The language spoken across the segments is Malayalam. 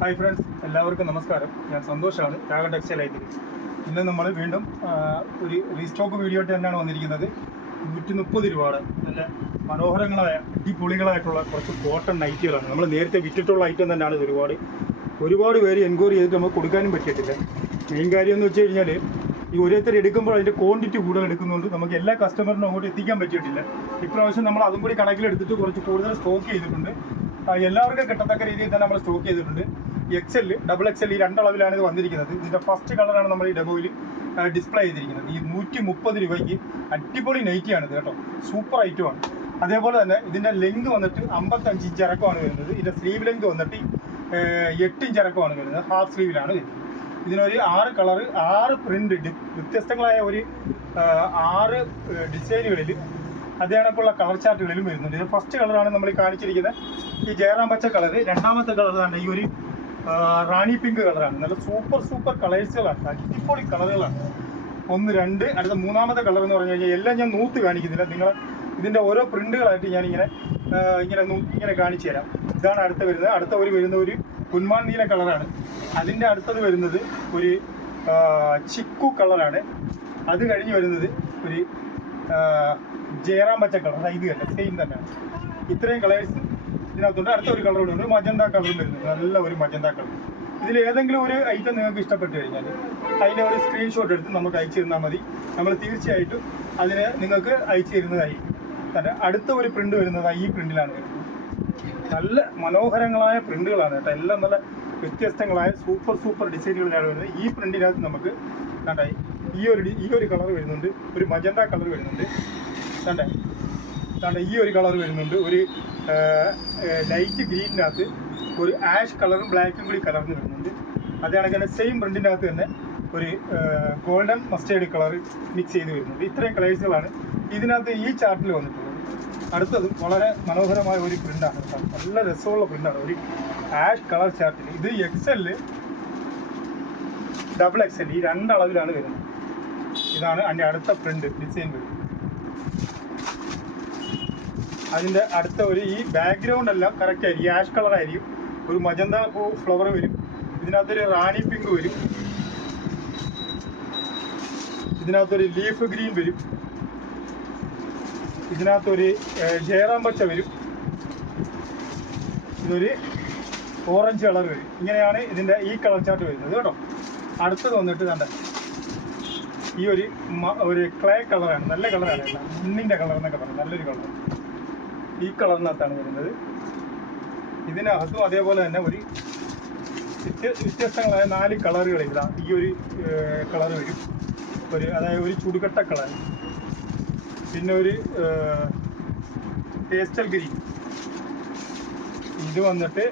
ഹായ് ഫ്രണ്ട്സ്, എല്ലാവർക്കും നമസ്കാരം. ഞാൻ സന്തോഷമാണ്, രാഗൻ ടെക്സ്റ്റൈൽ ആയിട്ട്. ഇന്ന് നമ്മൾ വീണ്ടും ഒരു റീസ്റ്റോക്ക് വീഡിയോ ആയിട്ട് തന്നെയാണ് വന്നിരിക്കുന്നത്. 130 രൂപയുടെ നല്ല മനോഹരങ്ങളായ അടിപൊളികളായിട്ടുള്ള കുറച്ച് കോട്ടൺ നൈറ്റികളാണ്. നമ്മൾ നേരത്തെ വിറ്റിട്ടുള്ള ഐറ്റം തന്നെയാണ്. ഒരുപാട് പേര് എൻക്വയറി ചെയ്തിട്ട് നമുക്ക് കൊടുക്കാനും പറ്റിയിട്ടില്ല. മെയിൻ കാര്യം എന്ന് വെച്ച് കഴിഞ്ഞാൽ ഈ ഓരോരുത്തർ എടുക്കുമ്പോൾ അതിൻ്റെ ക്വാണ്ടിറ്റി കൂടുതൽ എടുക്കുന്നതുകൊണ്ട് നമുക്ക് എല്ലാ കസ്റ്റമറിനും അങ്ങോട്ട് എത്തിക്കാൻ പറ്റിയിട്ടില്ല. ഇപ്രാവശ്യം നമ്മൾ അതും കൂടി കണക്കിലെടുത്തിട്ട് കുറച്ച് കൂടുതൽ സ്റ്റോക്ക് ചെയ്തിട്ടുണ്ട്. എല്ലാവർക്കും കിട്ടത്തക്ക രീതിയിൽ തന്നെ നമ്മൾ സ്റ്റോക്ക് ചെയ്തിട്ടുണ്ട്. XL, XXL ഈ രണ്ടളവിലാണ് ഇത് വന്നിരിക്കുന്നത്. ഇതിൻ്റെ ഫസ്റ്റ് കളറാണ് നമ്മൾ ഈ ഡെമോയിൽ ഡിസ്പ്ലേ ചെയ്തിരിക്കുന്നത്. ഈ 130 രൂപയ്ക്ക് അടിപൊളി നൈറ്റിയാണിത് കേട്ടോ. സൂപ്പർ ഐറ്റമാണ്. അതേപോലെ തന്നെ ഇതിൻ്റെ ലെങ്ത് വന്നിട്ട് 55 ഇഞ്ച് ഇറക്കമാണ് വരുന്നത്. ഇതിൻ്റെ സ്ലീവ് ലെങ്ത് വന്നിട്ട് 8 ഇഞ്ച് ഇറക്കമാണ് വരുന്നത്. ഹാഫ് സ്ലീവിലാണ് വരുന്നത്. ഇതിനൊരു 6 കളറ്, 6 പ്രിൻ്റ്, വ്യത്യസ്തങ്ങളായ ഒരു 6 ഡിസൈനുകളിൽ അതേ കണക്കുള്ള കളർ ചാർട്ടുകളിലും വരുന്നുണ്ട്. ഇത് ഫസ്റ്റ് കളറാണ് നമ്മൾ ഈ കാണിച്ചിരിക്കുന്നത്, ഈ ജയറാം പച്ച കളറ്. രണ്ടാമത്തെ കളറാണ് ഈ ഒരു റാണി പിങ്ക് കളറാണ്. നല്ല സൂപ്പർ കളേഴ്സുകളാണ്, അടിപൊളി കളറുകളാണ്. 1, 2, അടുത്ത മൂന്നാമത്തെ കളർ എന്ന് പറഞ്ഞു കഴിഞ്ഞാൽ എല്ലാം ഞാൻ നൂത്ത് കാണിക്കുന്നില്ല. നിങ്ങൾ ഇതിൻ്റെ ഓരോ പ്രിൻ്റുകളായിട്ട് ഞാൻ ഇങ്ങനെ കാണിച്ചു തരാം. ഇതാണ് അടുത്ത വരുന്ന ഒരു കുന്മാൻ നീല കളറാണ്. അതിൻ്റെ അടുത്തത് വരുന്നത് ഒരു ചിക്കു കളറാണ്. അത് കഴിഞ്ഞ് വരുന്നത് ഒരു ജയറാം പച്ച കളർ. ഇത് തന്നെ സെയിം തന്നെയാണ്. ഇത്രയും കളേഴ്സ് ഇതിനകത്തുണ്ട്. അടുത്ത ഒരു കളർ കൂടെ ഉണ്ട്, മജന്ത കളറും വരുന്നത്. നല്ല ഒരു മജന്ത കളർ. ഇതിൽ ഏതെങ്കിലും ഒരു ഐറ്റം നിങ്ങൾക്ക് ഇഷ്ടപ്പെട്ട് കഴിഞ്ഞാൽ അതിൻ്റെ ഒരു സ്ക്രീൻഷോട്ട് എടുത്ത് നമുക്ക് അയച്ചു തന്നാൽ മതി. നമ്മൾ തീർച്ചയായിട്ടും അതിന് നിങ്ങൾക്ക് അയച്ചു തരുന്നതായിരിക്കും. തന്നെ അടുത്ത ഒരു പ്രിൻ്റ് വരുന്നത് ഈ പ്രിൻ്റിലാണ് വരുന്നത്. നല്ല മനോഹരങ്ങളായ പ്രിൻ്റുകളാണ് കേട്ടോ. എല്ലാം നല്ല വ്യത്യസ്തങ്ങളായ സൂപ്പർ ഡിസൈനുകളിലാണ് വരുന്നത്. ഈ പ്രിൻ്റിനകത്ത് നമുക്ക് കണ്ടേ ഈ ഒരു കളർ വരുന്നുണ്ട്, ഒരു മജന്ത കളർ വരുന്നുണ്ട്. കണ്ടേ ഈ ഒരു കളർ വരുന്നുണ്ട്, ഒരു ലൈറ്റ് ഗ്രീനിനകത്ത് ഒരു ആഷ് കളറും ബ്ലാക്കും കൂടി കലർന്ന് വരുന്നുണ്ട്. അതേ കണക്ക് സെയിം പ്രിൻ്റിനകത്ത് തന്നെ ഒരു ഗോൾഡൻ മസ്റ്റേർഡ് കളർ മിക്സ് ചെയ്ത് വരുന്നുണ്ട്. ഇത്രയും കളേഴ്സുകളാണ് ഇതിനകത്ത് ഈ ചാർട്ടിൽ വന്നിട്ടുള്ളത്. അടുത്തതും വളരെ മനോഹരമായ ഒരു പ്രിൻ്റാണ്, നല്ല രസമുള്ള പ്രിൻ്റാണ്. ഒരു ആഷ് കളർ ചാർട്ടിൽ ഇത് XL, XXL ഈ രണ്ടളവിലാണ് വരുന്നത്. ഇതാണ് അതിൻ്റെ അടുത്ത പ്രിൻ്റ് ഡിസൈൻ വരുന്നത്. അതിൻ്റെ അടുത്ത ഈ ബാക്ക്ഗ്രൗണ്ട് എല്ലാം കറക്റ്റ് ആയിരിക്കും, ഈ ആഷ് കളർ ആയിരിക്കും. ഒരു മജന്ത ഫ്ലവർ വരും. ഇതിനകത്തൊരു റാണി പിങ്ക് വരും. ഇതിനകത്തൊരു ലീഫ് ഗ്രീൻ വരും. ഇതിനകത്തൊരു ജയറാം പച്ച വരും. ഇതൊരു ഓറഞ്ച് കളർ വരും. ഇങ്ങനെയാണ് ഇതിൻ്റെ ഈ കളർ ചാർട്ട് വരുന്നത് കേട്ടോ. അടുത്തത് വന്നിട്ട് കണ്ട ഈ ഒരു ക്ലേ കളറാണ്. നല്ല കളറാണ്, എല്ലാം മണ്ണിൻ്റെ കളർ എന്നൊക്കെ പറയും. നല്ലൊരു കളർ. ഈ കളറിനകത്താണ് വരുന്നത്. ഇതിനകത്തും അതേപോലെ തന്നെ ഒരു വ്യത്യസ്തങ്ങളായ 4 കളറുകൾ. ഈ ഒരു കളർ വരും, അതായത് ഒരു ചുടുകട്ട കളർ. പിന്നെ ഒരു പേസ്റ്റൽ ഗ്രീൻ. ഇത് വന്നിട്ട്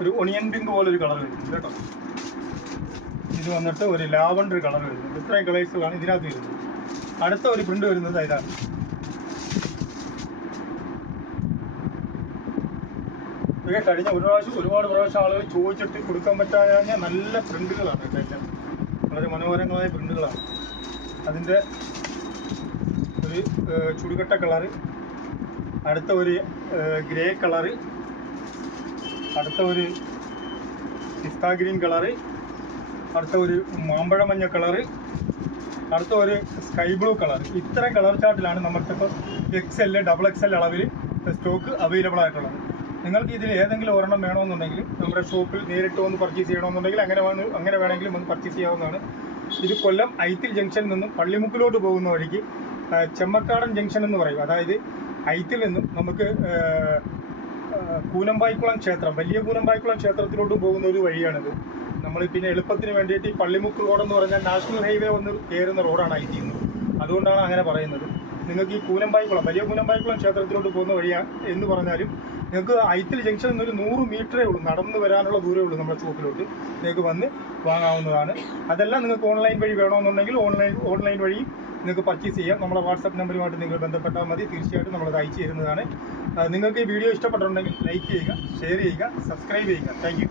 ഒരു ഒണിയൻ പിങ്ക് പോലൊരു കളർ വരുന്നുണ്ട് കേട്ടോ. ഇത് വന്നിട്ട് ഒരു ലാവണ്ടർ കളർ വരുന്നുണ്ട്. ഇത്രയും കളേഴ്സുകളാണ് ഇതിനകത്ത് വരുന്നത്. അടുത്ത ഒരു പ്രിൻ്റ് വരുന്നത് ഇതാണ്. ഇതൊക്കെ കഴിഞ്ഞ ഒരുപാട് പ്രാവശ്യം ആളുകൾ ചോദിച്ചിട്ട് കൊടുക്കാൻ പറ്റാതെ നല്ല പ്രിൻ്റുകളാണ് കേട്ടോ. വളരെ മനോഹരങ്ങളായ പ്രിൻ്റുകളാണ്. അതിൻ്റെ ഒരു ചുടുകട്ട കളറ്, അടുത്ത ഒരു ഗ്രേ കളറ്, അടുത്ത ഒരു പിസ്ത ഗ്രീൻ കളറ്, അടുത്ത ഒരു മാമ്പഴ മഞ്ഞ കളറ്, അടുത്ത ഒരു സ്കൈ ബ്ലൂ കളർ. ഇത്രയും കളർ ചാർട്ടിലാണ് നമുക്കിപ്പോൾ XL, XXL അളവിൽ സ്റ്റോക്ക് അവൈലബിൾ ആയിട്ടുള്ളത്. നിങ്ങൾക്ക് ഇതിൽ ഏതെങ്കിലും ഒരെണ്ണം വേണമെന്നുണ്ടെങ്കിൽ നമ്മുടെ ഷോപ്പിൽ നേരിട്ട് വന്ന് പർച്ചേസ് ചെയ്യണമെന്നുണ്ടെങ്കിൽ അങ്ങനെ വേണമെങ്കിലും വന്ന് പർച്ചേസ് ചെയ്യാവുന്നതാണ്. ഇത് കൊല്ലം ഐത്തിൽ ജംഗ്ഷനിൽ നിന്നും പള്ളിമുക്കിലോട്ട് പോകുന്ന വഴിക്ക് ചെമ്മക്കാടൻ ജംഗ്ഷൻ എന്ന് പറയും. അതായത് ഐത്തിൽ നിന്നും നമുക്ക് കൂനമ്പായിക്കുളം ക്ഷേത്രം, വലിയ കൂനമ്പായിക്കുളം ക്ഷേത്രത്തിലോട്ട് പോകുന്ന ഒരു വഴിയാണിത്. നമ്മൾ പിന്നെ എളുപ്പത്തിന് വേണ്ടിയിട്ട് ഈ പള്ളിമുക്ക് റോഡെന്ന് പറഞ്ഞാൽ നാഷണൽ ഹൈവേ വന്ന് കയറുന്ന റോഡാണ് ഐത്തിൽ നിന്ന്. അതുകൊണ്ടാണ് അങ്ങനെ പറയുന്നത്. നിങ്ങൾക്ക് ഈ വലിയ കൂനമ്പായിക്കുളം ക്ഷേത്രത്തിലോട്ട് പോകുന്ന വഴിയാണ് എന്ന് പറഞ്ഞാലും നിങ്ങൾക്ക് ഐത്തിൽ ജംഗ്ഷനിൽ നിന്നൊരു 100 മീറ്ററേ ഉള്ളൂ, നടന്ന് വരാനുള്ള ദൂരമേ ഉള്ളൂ നമ്മുടെ ഷോപ്പിലോട്ട്. നിങ്ങൾക്ക് വന്ന് വാങ്ങാവുന്നതാണ്. അതെല്ലാം നിങ്ങൾക്ക് ഓൺലൈൻ വഴി വേണമെന്നുണ്ടെങ്കിൽ ഓൺലൈൻ വഴി നിങ്ങൾക്ക് പർച്ചേസ് ചെയ്യാം. നമ്മുടെ വാട്സപ്പ് നമ്പറുമായിട്ട് നിങ്ങൾ ബന്ധപ്പെട്ടാൽ മതി. തീർച്ചയായിട്ടും നമ്മളത് അയച്ചു തരുന്നതാണ്. നിങ്ങൾക്ക് ഈ വീഡിയോ ഇഷ്ടപ്പെട്ടിട്ടുണ്ടെങ്കിൽ ലൈക്ക് ചെയ്യുക, ഷെയർ ചെയ്യുക, സബ്സ്ക്രൈബ് ചെയ്യുക. Thank you.